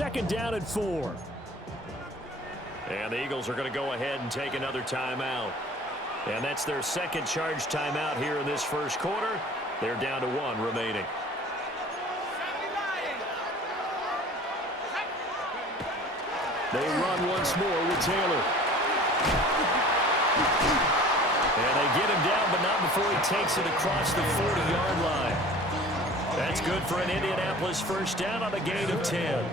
second down and 4. And the Eagles are going to go ahead and take another timeout. And that's their second charge timeout here in this first quarter. They're down to 1 remaining. They run once more with Taylor. And they get him down, but not before he takes it across the 40-yard line. That's good for an Indianapolis first down on a gain of 10.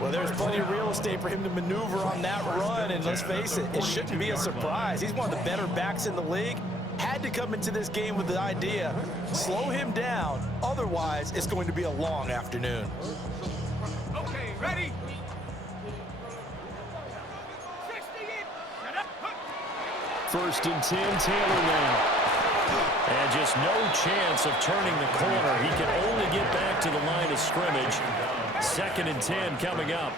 Well, there's plenty of real estate for him to maneuver on that run, and let's face it, it shouldn't be a surprise. He's one of the better backs in the league. Had to come into this game with the idea, slow him down, otherwise it's going to be a long afternoon. Okay, ready? First and 10, Taylor now. And just no chance of turning the corner. He can only get back to the line of scrimmage. Second and 10 coming up.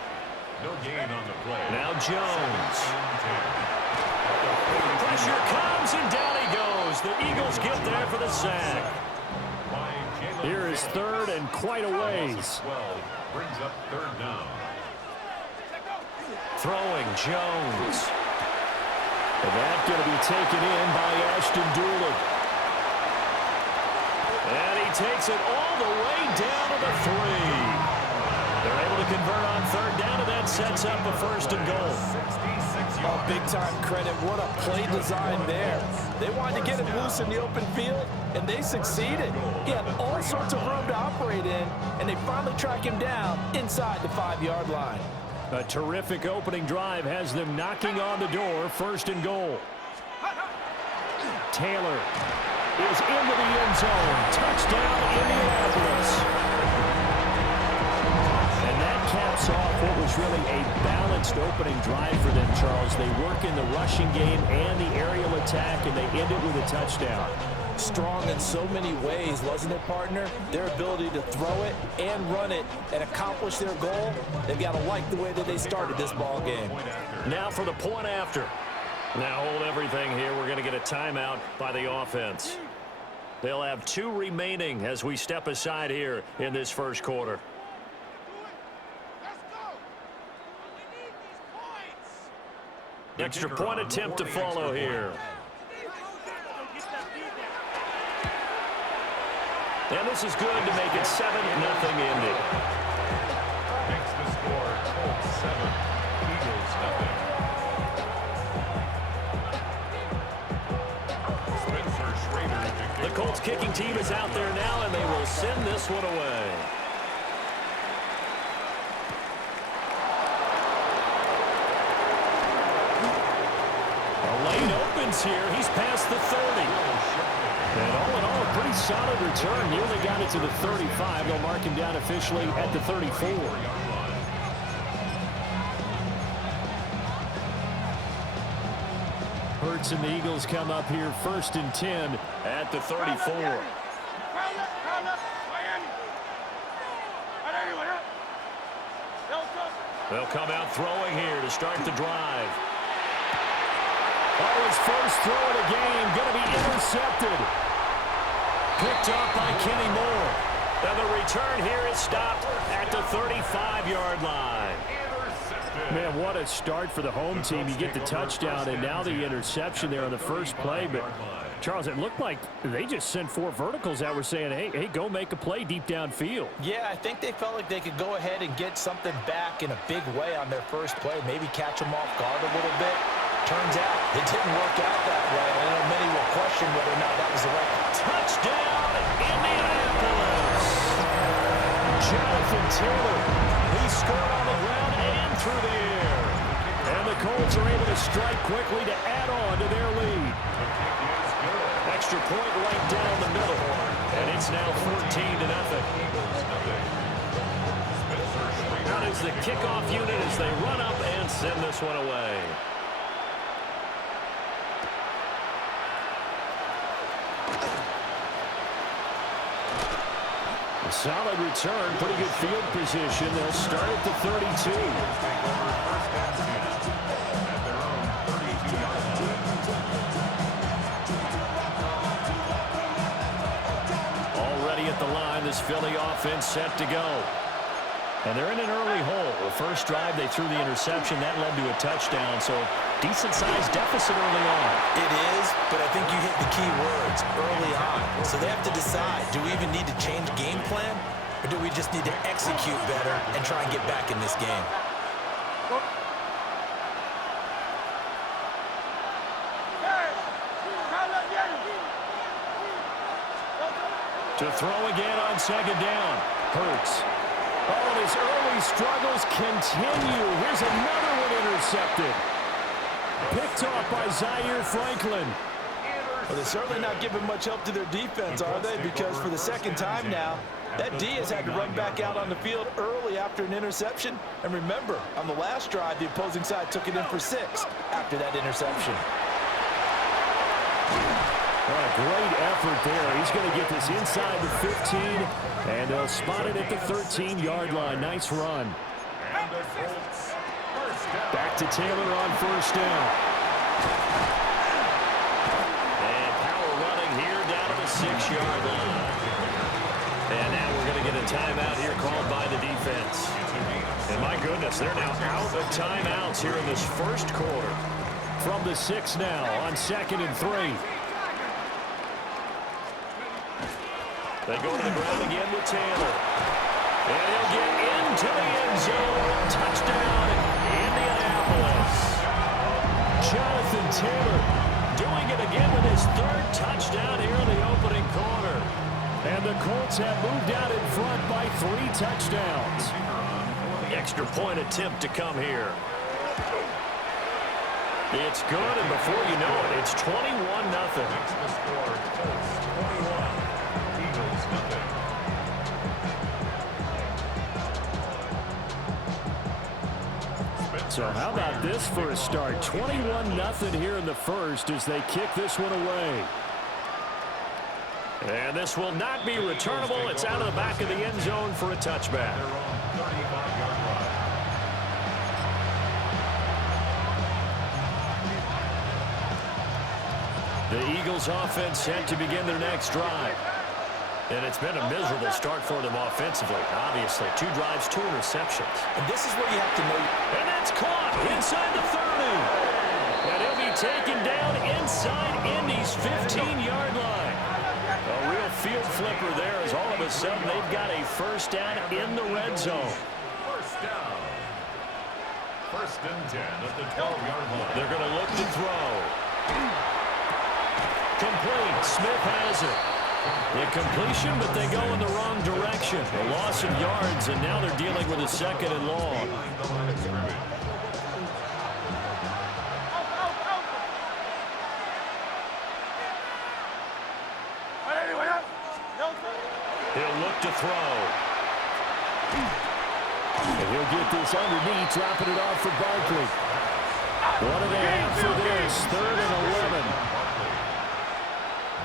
No gain on the play. Now Jones. Pressure comes, and down he goes. The Eagles get there for the sack. Here is third and quite a ways. 12 brings up third down. Throwing Jones. And that's going to be taken in by Ashton Doolin. And he takes it all the way down to the 3. They're able to convert on third down, and that sets up a first and goal. Oh, big-time credit. What a play design there. They wanted to get him loose in the open field, and they succeeded. He had all sorts of room to operate in, and they finally track him down inside the 5-yard line. A terrific opening drive has them knocking on the door. First and goal. Taylor is into the end zone. Touchdown, Indianapolis. And that caps off what was really a balanced opening drive for them, Charles. They work in the rushing game and the aerial attack, and they end it with a touchdown. Strong in so many ways, wasn't it, partner? Their ability to throw it and run it and accomplish their goal, they've got to like the way that they started this ball game. Now for the point after. Now hold everything here. We're going to get a timeout by the offense. They'll have 2 remaining as we step aside here in this first quarter. Extra point attempt to follow here. And this is good to make it 7-0 Indy. Makes the score Colts 7, Eagles nothing. Spencer Schrader. The Colts kicking team is out there now, and they will send this one away. A lane opens here. He's past the 30. And all in all, a pretty solid return. Nearly got it to the 35. They'll mark him down officially at the 34. Hurts and the Eagles come up here first and 10 at the 34. They'll come out throwing here to start the drive. Oh, his first throw of the game going to be intercepted. Picked up by Kenny Moore. And the return here is stopped at the 35-yard line. Man, what a start for the home team. You get the touchdown and now the interception there on the first play. But, Charles, it looked like they just sent 4 verticals out. We're saying, hey, go make a play deep downfield. Yeah, I think they felt like they could go ahead and get something back in a big way on their first play, maybe catch them off guard a little bit. Turns out it didn't work out that way. I know many will question whether or not that was the right touchdown, Indianapolis. Jonathan Taylor, he scored on the ground and through the air. And the Colts are able to strike quickly to add on to their lead. Extra point right down the middle. And it's now 14-0. That is the kickoff unit as they run up and send this one away. A solid return, pretty good field position. They'll start at the 32. Already at the line, this Philly offense set to go. And they're in an early hole. The first drive, they threw the interception. That led to a touchdown, so decent-sized deficit early on. It is, but I think you hit the key words, early on. So they have to decide, do we even need to change game plan, or do we just need to execute better and try and get back in this game? To throw again on second down. Hurts. Oh, and his early struggles continue. Here's another one intercepted. Picked off by Zaire Franklin. Well, they're certainly not giving much help to their defense, are they? Because for the second time now, that D has had to run back out on the field early after an interception. And remember, on the last drive, the opposing side took it in for 6 after that interception. What a great effort there. He's going to get this inside the 15, and they'll spot it at the 13-yard line. Nice run. Back to Taylor on first down. And power running here down to the 6-yard line. And now we're going to get a timeout here called by the defense. And my goodness, they're now out of timeouts here in this first quarter. From the 6 now on 2nd and 3. They go to the ground again with Taylor. And he'll get into the end zone. Touchdown, Indianapolis. Jonathan Taylor Doing it again with his 3rd touchdown here in the opening quarter. And the Colts have moved out in front by 3 touchdowns. Extra point attempt to come here. It's good, and before you know it, it's 21-0. So how about this for a start? 21-0 here in the first as they kick this one away. And this will not be returnable. It's out of the back of the end zone for a touchback. The Eagles offense set to begin their next drive. And it's been a miserable start for them offensively. Obviously, 2 drives, 2 interceptions. And this is where you have to know. And that's caught inside the 30. And he'll be taken down inside Indy's 15-yard line. A real field flipper there as all of a sudden they've got a first down in the red zone. First down. 1st and 10 at the 12-yard line. They're going to look to throw. Complete. Smith has it. Incompletion, but they go in the wrong direction. A loss of yards, and now they're dealing with a 2nd and long. He'll look to throw. And he'll get this underneath, dropping it off for Barkley. 1.5 for this, 3rd and 11.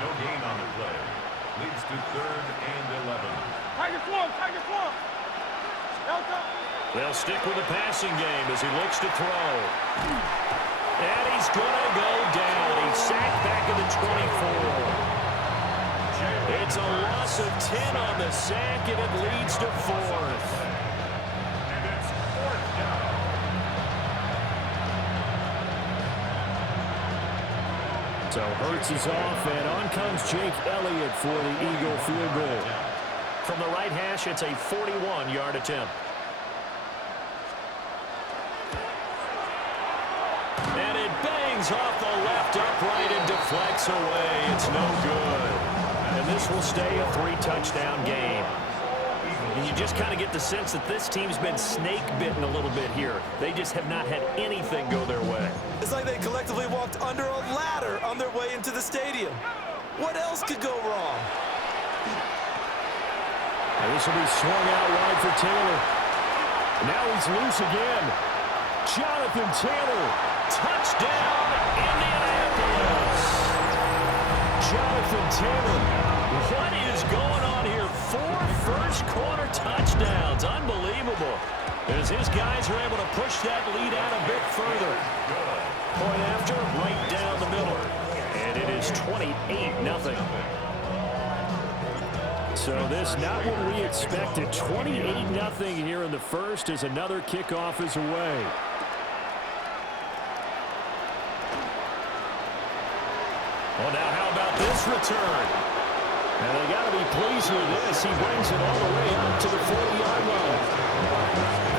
No gain on the play. Leads to 3rd and 11. Tiger Swamp! Tiger Swamp! Delta! They'll stick with the passing game as he looks to throw. And he's going to go down. He's sacked back at the 24. It's a loss of 10 on the sack, and it leads to 4th. And it's 4th down. So Hurts is off, and on comes Jake Elliott for the Eagle field goal. From the right hash, it's a 41-yard attempt. And it bangs off the left upright and deflects away. It's no good. And this will stay a 3-touchdown game. And you just kind of get the sense that this team's been snake-bitten a little bit here. They just have not had anything go their way. It's like they collectively walked under a ladder on their way into the stadium. What else could go wrong? And this will be swung out wide for Taylor. Now he's loose again. Jonathan Taylor. Touchdown, Indianapolis. Jonathan Taylor. What is going on here? 4 first-quarter touchdowns. Unbelievable. As his guys are able to push that lead out a bit further. Point after, right down the middle. And it is 28-0. So this not what we expected. 28-0 here in the first as another kickoff is away. Well, now how about this return? And they got to be pleased with this. He brings it all the way up to the 40-yard line.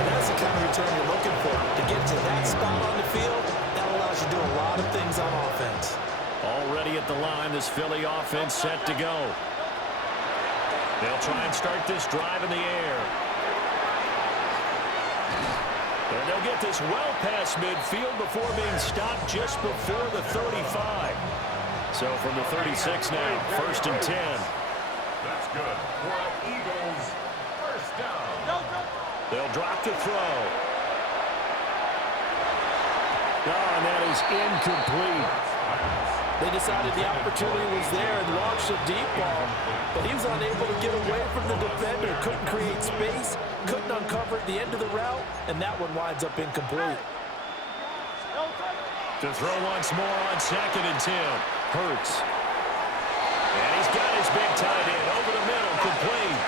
And that's the kind of return you're looking for. To get to that spot on the field, that allows you to do a lot of things on offense. Already at the line, this Philly offense set to go. They'll try and start this drive in the air. And they'll get this well past midfield before being stopped just before the 35. So from the 36 now, 1st and 10. That's good for an Eagles first down. They'll drop the throw. Oh, and that is incomplete. They decided the opportunity was there and launched a deep ball, but he was unable to get away from the defender, couldn't create space, couldn't uncover at the end of the route, and that one winds up incomplete. To throw once more on 2nd and 10. Hurts. And he's got his big tight end over the middle, complete.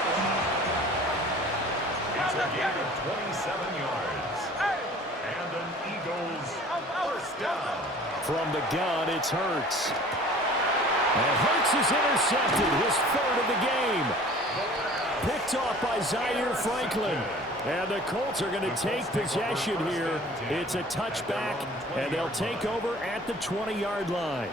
It's a gain of 27 yards. And an Eagles first down. From the gun, it's Hurts. And Hurts is intercepted, his 3rd of the game. Picked off by Zaire Franklin. And the Colts are going to take possession here. It's a touchback, and they'll take over at the 20-yard line.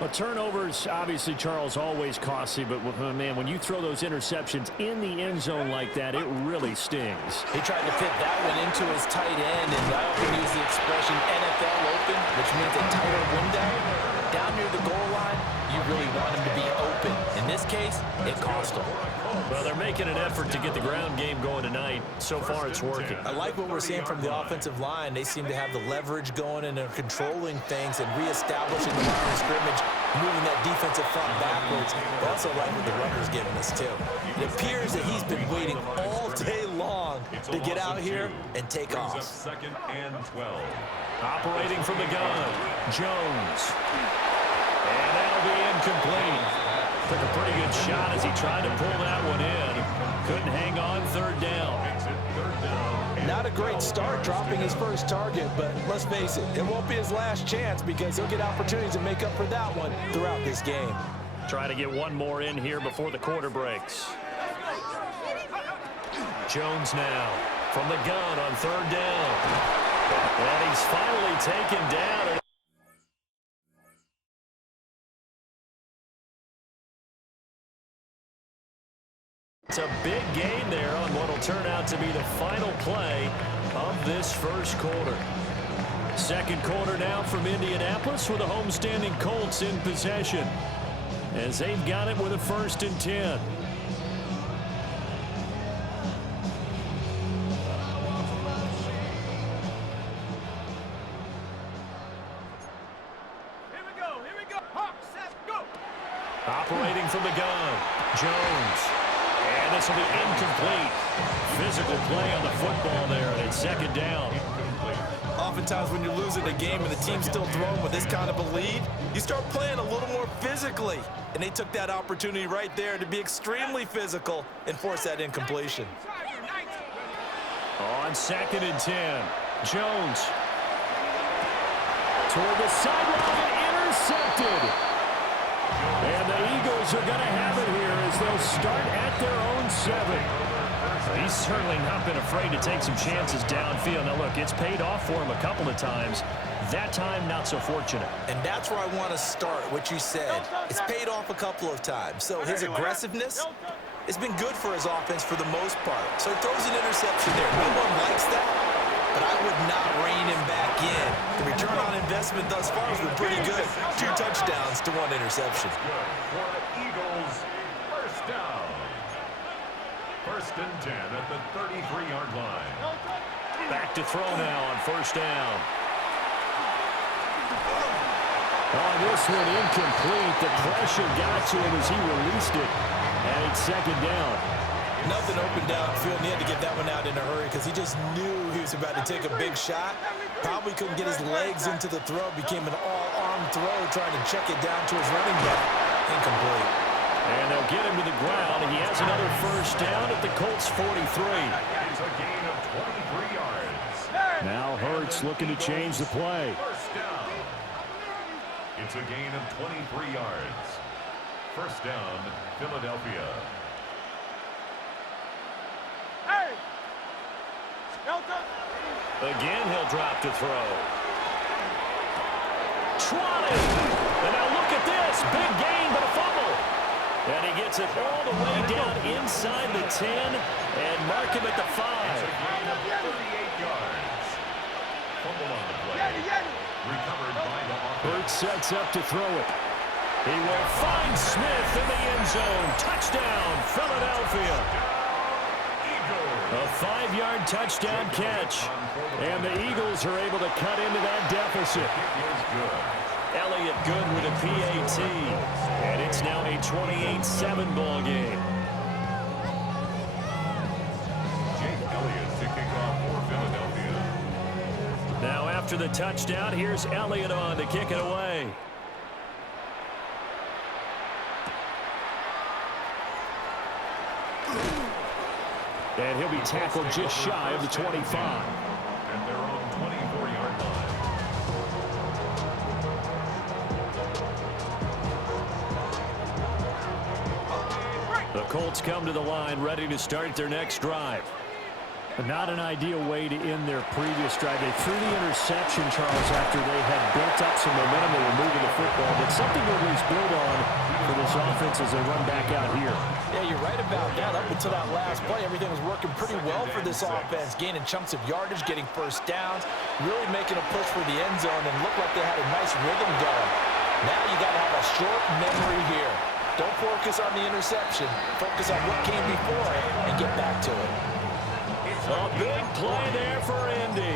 Well, turnovers, obviously, Charles, always costly, but, man, when you throw those interceptions in the end zone like that, it really stings. He tried to fit that one into his tight end, and I often use the expression NFL open, which means a tighter window. Down near the goal line, you really want him to be open. In this case, it cost him. Well, they're making an effort to get the ground game going tonight. So far, it's working. I like what we're seeing from the offensive line. They seem to have the leverage going, and they're controlling things and reestablishing the line of scrimmage, moving that defensive front backwards. I also like what the runner's giving us, too. It appears that he's been waiting all day long to get out here and take off. 2nd and 12. Operating from the gun, Jones. And that'll be incomplete. Took a pretty good shot as he tried to pull that one in. Couldn't hang on, 3rd down. Not a great start dropping his first target, but let's face it, it won't be his last chance because he'll get opportunities to make up for that one throughout this game. Try to get one more in here before the quarter breaks. Jones now from the gun on 3rd down. And he's finally taken down. It's a big gain there on what will turn out to be the final play of this first quarter. 2nd quarter now from Indianapolis with the homestanding Colts in possession as they've got it with a 1st and 10. Here we go. Hawk, set, go. Operating from the gun, Jones. And this will be incomplete. Physical play on the football there, and it's 2nd down. Oftentimes when you're losing a game and the team's still throwing with this kind of a lead, you start playing a little more physically. And they took that opportunity right there to be extremely physical and force that incompletion. On 2nd and 10, Jones. Toward the sideline, intercepted. And the Eagles are going to have it here as they'll start at their own 7. He's certainly not been afraid to take some chances downfield. Now, look, it's paid off for him a couple of times. That time, not so fortunate. And that's where I want to start, what you said. It's paid off a couple of times. So his aggressiveness has been good for his offense for the most part. So he throws an interception there. No one likes that, but I would not rein him back in. The return on investment thus far has been pretty good. 2 touchdowns to 1 interception. For the Eagles first down. 1st and 10 at the 33-yard line. Back to throw now on 1st down. Oh, this one incomplete. The pressure got to him as he released it. And it's 2nd down. Nothing open downfield, and he had to get that one out in a hurry because he just knew he was about to take a big shot. Probably couldn't get his legs into the throw. Became an all-arm throw trying to check it down to his running back. Incomplete. And they'll get him to the ground, and he has another first down at the Colts 43. It's a gain of 23 yards. Now Hurts looking to change the play. First down. It's a gain of 23 yards. First down, Philadelphia. Hey! Delta! Again, he'll drop to throw. Trotting. And now look at this. Big gain, but a fumble. And he gets it all the way down inside the 10 and mark him at the 5. It's a gain of 38 yards. Fumble on the play. Recovered by the offense. Hurts sets up to throw it. He will find Smith in the end zone. Touchdown, Philadelphia. A 5-yard touchdown catch. And the Eagles are able to cut into that deficit. Elliott good with a PAT. And it's now a 28-7 ball game. Jake Elliott to kick off for Philadelphia. Now after the touchdown, here's Elliott on to kick it away. And he'll be tackled just shy of the 25. And they're on 24-yard line. The Colts come to the line ready to start their next drive. Not an ideal way to end their previous drive. They threw the interception, Charles, after they had built up some momentum. They were moving the football, but something to at least build on for this offense as they run back out here. Yeah, you're right about that. Up until that last play, everything was working pretty well for this offense, gaining chunks of yardage, getting first downs, really making a push for the end zone, and looked like they had a nice rhythm going. Now you got to have a short memory here. Don't focus on the interception. Focus on what came before it and get back to it. A big play there for Indy.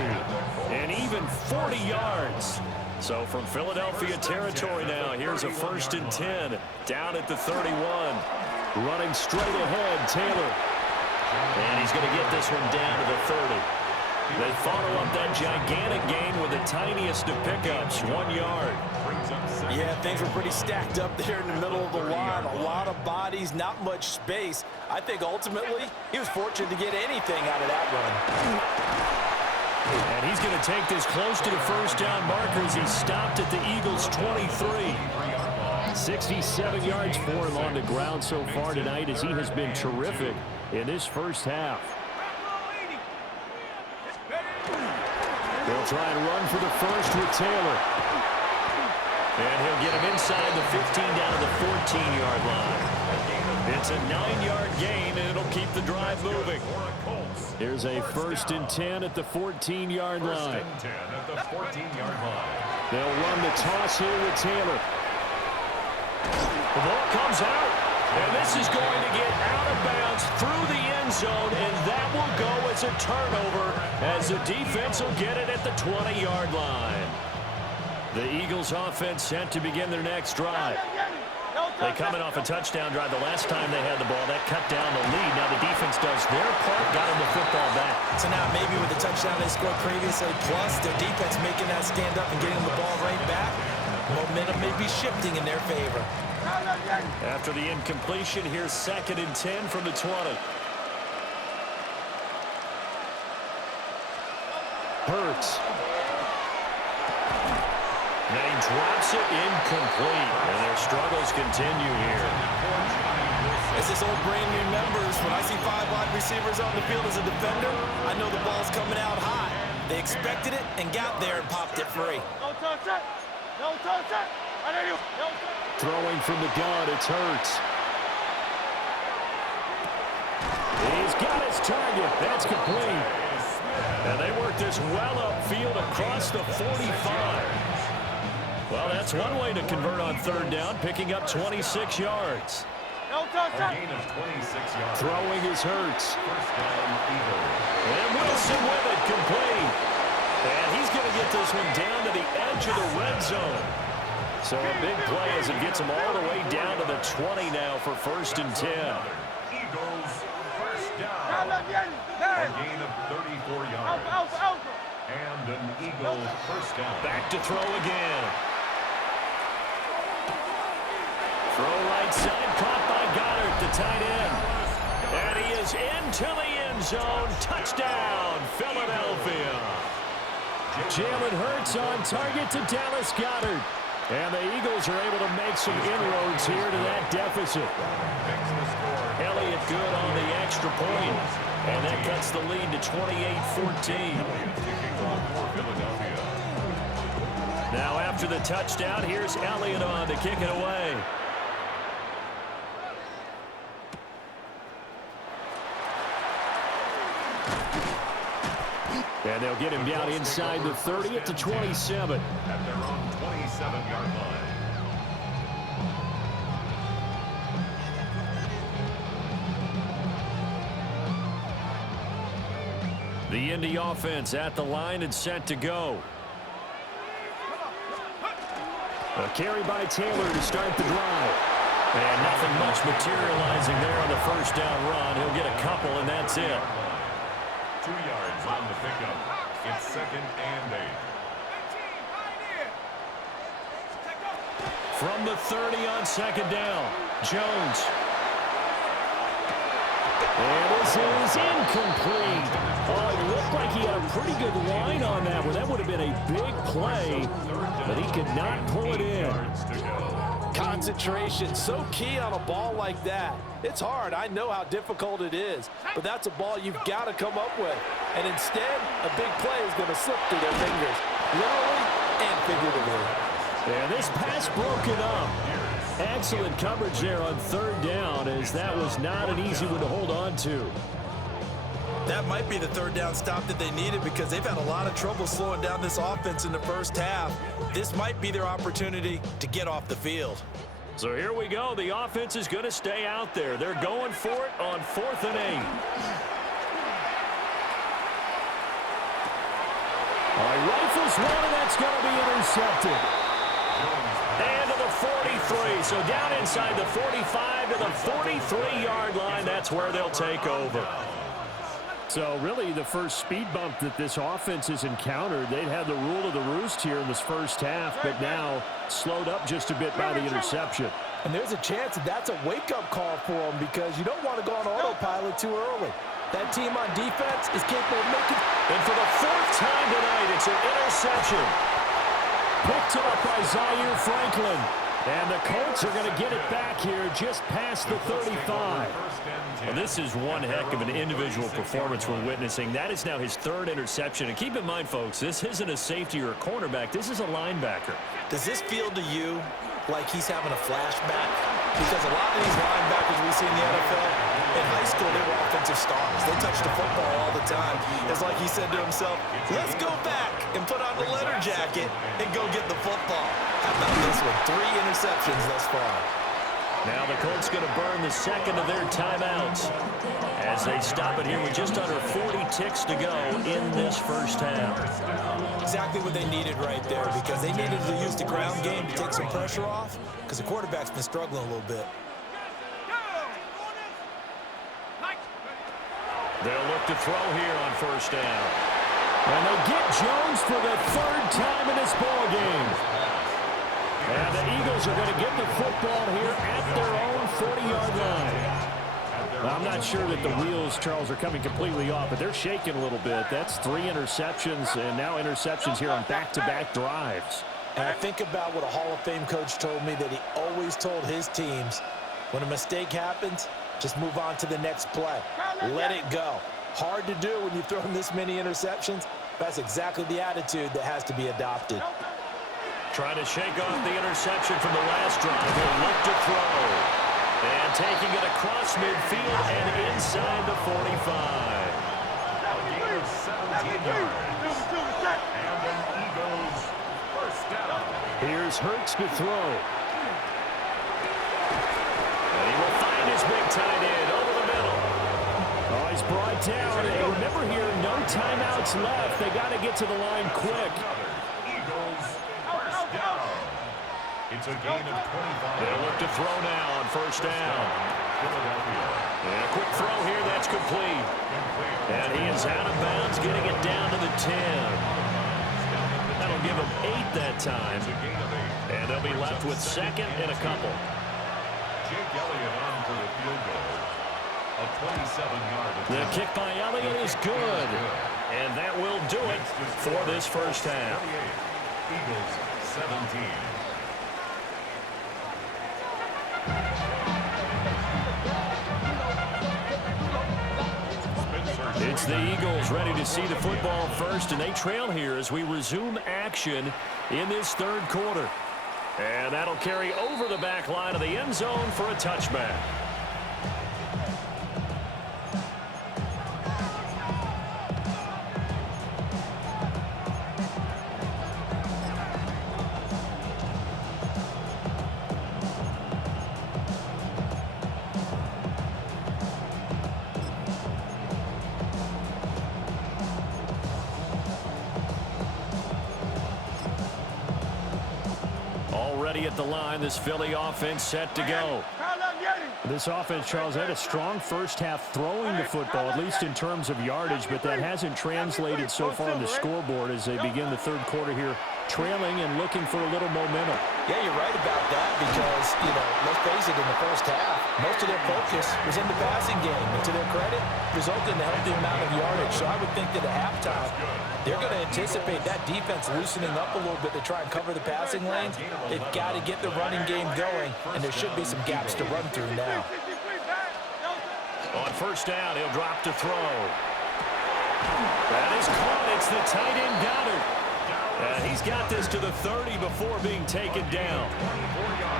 And even 40 yards. So from Philadelphia territory now, here's a 1st and 10 down at the 31. Running straight ahead, Taylor. And he's going to get this one down to the 30. They follow up that gigantic gain with the tiniest of pickups, 1 yard. Yeah, things were pretty stacked up there in the middle of the line. A lot of bodies, not much space. I think ultimately he was fortunate to get anything out of that run. And he's going to take this close to the first down marker as he stopped at the Eagles' 23. 67 yards for him on the ground so far tonight as he has been terrific in this first half. They'll try and run for the first with Taylor. And he'll get him inside the 15 down to the 14-yard line. It's a 9-yard gain, and it'll keep the drive moving. Here's a 1st and 10 at the 14-yard line. They'll run the toss here with Taylor. The ball comes out, and this is going to get out of bounds through the end zone, and that will go as a turnover as the defense will get it at the 20-yard line. The Eagles offense set to begin their next drive. They coming off a touchdown drive the last time they had the ball. That cut down the lead. Now the defense does their part, got them the football back. So now maybe with the touchdown they scored previously, plus their defense making that stand up and getting the ball right back, momentum may be shifting in their favor. After the incompletion, here's 2nd and 10 from the 20. Hurts. And he drops it incomplete, and their struggles continue here. As this old brain remembers, when I see 5 wide receivers on the field as a defender, I know the ball's coming out high. They expected it and got there and popped it free. No touch it. No touch it. I need you. No touch. Throwing from the gun, it's Hurts. He's got his target. That's complete. And they work this well upfield across the 45. Well, that's one way to convert on 3rd down, picking up 26 yards. No touch it. Gain of 26 yards. Throwing is Hurts. First down, Eagles. And Wilson with it, complete. And he's going to get this one down to the edge of the red zone. So a big play as it gets him all the way down to the 20 now for 1st and 10. Eagles, first down. A gain of 34 yards. And an Eagles first down. Back to throw again. Throw right side, caught by Goddard. to the end zone. Touchdown, Philadelphia. Jalen Hurts on target to Dallas Goedert. And the Eagles are able to make some inroads here to that deficit. Elliott good on the extra point. And that cuts the lead to 28-14. Now after the touchdown, here's Elliott on to kick it away. And they'll get him down inside the 30 at the 27. At their own 27-yard line. The Indy offense at the line and set to go. A carry by Taylor to start the drive. And nothing much materializing there on the first down run. He'll get a couple, and that's it. 2 yards on the pickup. It's 2nd and 8. From the 30 on 2nd down, Jones. And this is incomplete. Oh, it looked like he had a pretty good line on that one. That would have been a big play, but he could not pull it in. Concentration, so key on a ball like that. It's hard. I know how difficult it is, but that's a ball you've got to come up with. And instead, a big play is going to slip through their fingers, literally and figuratively. And this pass broken up. Excellent coverage there on 3rd down, as that was not an easy one to hold on to. That might be the 3rd down stop that they needed, because they've had a lot of trouble slowing down this offense in the first half. This might be their opportunity to get off the field. So here we go. The offense is going to stay out there. They're going for it on 4th and 8. Rifles one, and that's going to be intercepted. And to the 43. So down inside the 45 to the 43-yard line. That's where they'll take over. So really the first speed bump that this offense has encountered. They'd had the rule of the roost here in this first half, but now slowed up just a bit by the interception. And there's a chance that that's a wake-up call for them, because you don't want to go on autopilot too early. That team on defense is capable of making... And for the 4th time tonight, it's an interception. Picked up by Zaire Franklin. And the Colts are going to get it back here just past the 35. Well, this is one heck of an individual performance we're witnessing. That is now his 3rd interception. And keep in mind, folks, this isn't a safety or a cornerback. This is a linebacker. Does this feel to you like he's having a flashback? Because a lot of these linebackers we see in the NFL, in high school, they were offensive stars. They touched the football all the time. It's like he said to himself, let's go back and put on the letter jacket and go get the football. How about this one? 3 interceptions thus far. Now the Colts going to burn the 2nd of their timeouts as they stop it here with just under 40 ticks to go in this first half. Exactly what they needed right there, because they needed to use the ground game to take some pressure off, because the quarterback's been struggling a little bit. They'll look to throw here on 1st down. And they get Jones for the 3rd time in this ball game. And the Eagles are going to get the football here at their own 40-yard line. Well, I'm not sure that the wheels, Charles, are coming completely off, but they're shaking a little bit. That's 3 interceptions, and now interceptions here on back-to-back drives. And I think about what a Hall of Fame coach told me, that he always told his teams, when a mistake happens, just move on to the next play. Let it go. Hard to do when you've thrown this many interceptions. That's exactly the attitude that has to be adopted. Trying to shake off the interception from the last drive. He'll look to throw. And taking it across midfield and inside the 45. A gain of 17 yards. And an Eagles 1st down. Here's Hurts to throw. And he will find his big tight end over the middle. Oh, he's brought down. And remember here, no timeouts left. They got to get to the line quick. Eagles 1st down. It's a gain of 25. They'll look to throw now on 1st down. Philadelphia. And a quick throw here, that's complete. And he is out of bounds, getting it down to the 10. That'll give him 8 that time. And they'll be left with 2nd and a couple. Jake Elliott on for the field goal. A 27-yard The kick by Elliott is good. And that will do it for this first half. Eagles 17. It's the Eagles ready to see the football first, and they trail here as we resume action in this third quarter. And that'll carry over the back line of the end zone for a touchback. Already at the line, this Philly offense set to go. This offense, Charles, had a strong first half throwing the football, at least in terms of yardage, but that hasn't translated so far on the scoreboard as they begin the third quarter here, trailing and looking for a little momentum. Yeah, you're right about that because, let's face it, in the first half, most of their focus was in the passing game. And to their credit, resulted in a healthy amount of yardage. So I would think that at halftime, they're going to anticipate that defense loosening up a little bit to try and cover the passing lanes. They've got to get the running game going, and there should be some gaps to run through now. On first down, he'll drop to throw. That is caught. It's the tight end Goddard. He's got this to the 30 before being taken down.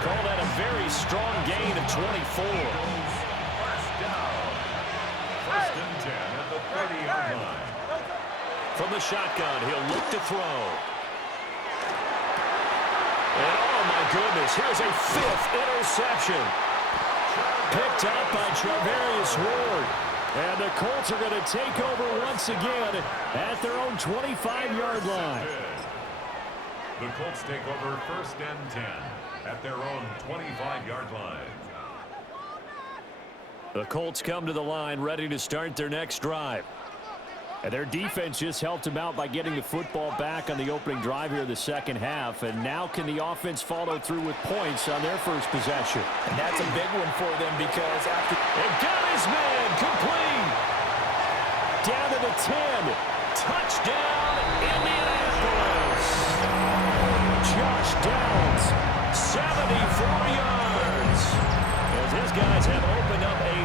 Call that a very strong gain of 24. First and 10 at the 30-yard line. From the shotgun, he'll look to throw. And oh my goodness, here's a fifth interception. Picked up by Travarius Ward. And the Colts are going to take over once again at their own 25-yard line. The Colts take over first and 10 at their own 25-yard line. The Colts come to the line ready to start their next drive. And their defense just helped them out by getting the football back on the opening drive here in the second half. And now can the offense follow through with points on their first possession? And that's a big one for them because after... And got his man complete. Down to the 10. Touchdown, Indianapolis. Josh Downs, 74 yards. As his guys have opened up a